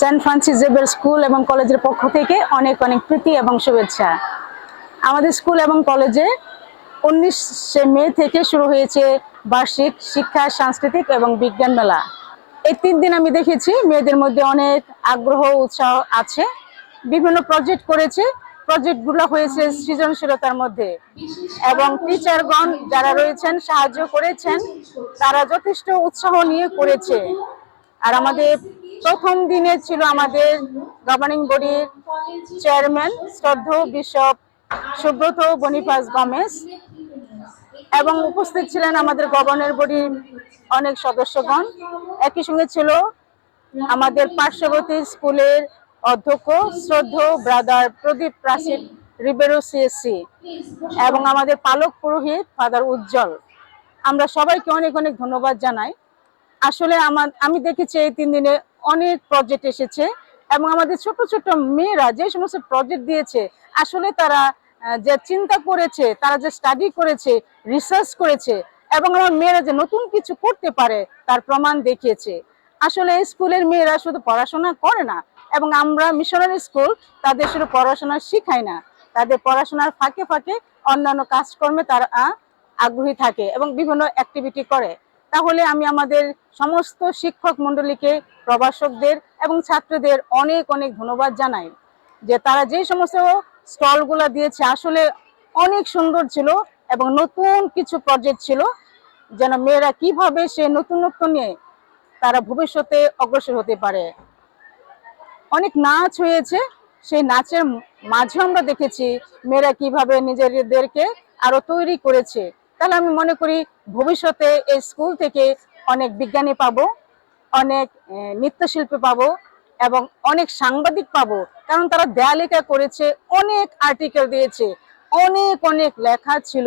Saint Francis Xavier school এবং কলেজের পক্ষ থেকে অনেক অনেক প্রীতি এবং শুভেচ্ছা। আমাদের স্কুল এবং কলেজে 19শে মে থেকে শুরু হয়েছে বার্ষিক শিক্ষা, সাংস্কৃতিক এবং বিজ্ঞান মেলা। এই 3 দিন আমি দেখেছি মেয়েদের মধ্যে অনেক আগ্রহ, উৎসাহ আছে। বিভিন্ন প্রজেক্ট করেছে, প্রজেক্টগুলো হয়েছে সৃজনশীলতার মধ্যে, এবং টিচারগণ যারা রয়েছেন সাহায্য করেছেন, তারা যথেষ্ট উৎসাহ নিয়ে করেছে। আর আমাদের প্রথম দিনে ছিল আমাদের গভর্নিং বডির চেয়ারম্যান শ্রদ্ধেয় বিশপ সুব্রত বনিফাস গমেজ, এবং উপস্থিত ছিলেন আমাদের গভর্নর বডির অনেক সদস্যগণ। একই সঙ্গে ছিল আমাদের পার্শ্ববর্তী স্কুলের অধ্যক্ষ শ্রদ্ধেয় ব্রাদার প্রদীপ প্রাসিদ রিবেরো সিএসসি, এবং আমাদের পালক পুরোহিত ফাদার উজ্জ্বল। আমরা সবাইকে অনেক অনেক ধন্যবাদ জানাই। আসলে আমি দেখেছি এই 3 দিনে অনেক প্রজেক্ট এসেছে, এবং আমাদের ছোট ছোট মেয়েরা যে সমস্ত প্রজেক্ট দিয়েছে, আসলে তারা যে চিন্তা করেছে, তারা যে স্টাডি করেছে, রিসার্চ করেছে, এবং আমার মেয়েরা যে নতুন কিছু করতে পারে তার প্রমাণ দেখিয়েছে। আসলে স্কুলের মেয়েরা শুধু পড়াশোনা করে না, এবং আমরা মিশনারি স্কুল তাদের শুধু পড়াশোনা শিখাই না, তাদের পড়াশোনার ফাঁকে ফাঁকে অন্যান্য কাজকর্মে তারা আগ্রহী থাকে এবং বিভিন্ন অ্যাক্টিভিটি করে। তাহলে আমি আমাদের সমস্ত শিক্ষক মণ্ডলীকে, প্রভাষকদের এবং ছাত্রদের অনেক অনেক ধন্যবাদ জানাই যে তারা যে সমস্ত স্টলগুলো দিয়েছে আসলে অনেক সুন্দর ছিল, এবং নতুন কিছু প্রজেক্ট ছিল, যেন মেয়েরা কিভাবে সে নতুনত্ব নিয়ে তারা ভবিষ্যতে অগ্রসর হতে পারে। অনেক নাচ হয়েছে, সেই নাচের মাঝে আমরা দেখেছি মেয়েরা কিভাবে নিজেদেরকে আরো তৈরি করেছে। তাহলে আমি মনে করি ভবিষ্যতে এই স্কুল থেকে অনেক বিজ্ঞানী পাবো, অনেক নৃত্যশিল্পী পাবো, এবং অনেক সাংবাদিক পাবো, কারণ তারা দেয়ালিকা করেছে, অনেক আর্টিকেল দিয়েছে, অনেক অনেক লেখা ছিল।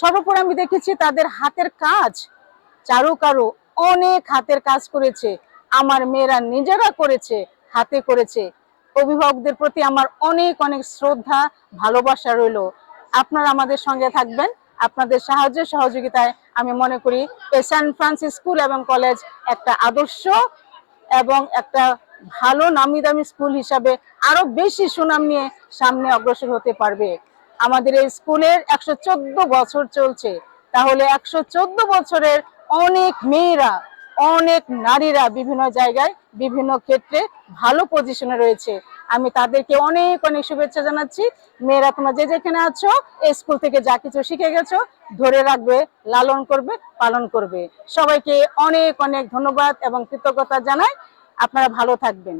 সর্বোপরি আমি দেখেছি তাদের হাতের কাজ, চারুকারু, অনেক হাতের কাজ করেছে। আমার মেয়েরা নিজেরা করেছে, হাতে করেছে। অভিভাবকদের প্রতি আমার অনেক অনেক শ্রদ্ধা, ভালোবাসা রইল। আপনারা আমাদের সঙ্গে থাকবেন, আপনাদের সাহায্য সহযোগিতায় আমি মনে করি এই সেন্ট ফ্রান্সিস স্কুল এবং কলেজ একটা আদর্শ এবং একটা ভালো নামি দামি স্কুল হিসাবে আরো বেশি সুনাম নিয়ে সামনে অগ্রসর হতে পারবে। আমাদের এই স্কুলের 114 বছর চলছে, তাহলে 114 বছরের অনেক মেয়েরা, অনেক নারীরা বিভিন্ন জায়গায় বিভিন্ন ক্ষেত্রে ভালো পজিশনে রয়েছে। আমি তাদেরকে অনেক অনেক শুভেচ্ছা জানাচ্ছি। মেয়েরা তোমরা যে যেখানে আছো, এই স্কুল থেকে যা কিছু শিখে গেছো ধরে রাখবে, লালন করবে, পালন করবে। সবাইকে অনেক অনেক ধন্যবাদ এবং কৃতজ্ঞতা জানাই। আপনারা ভালো থাকবেন।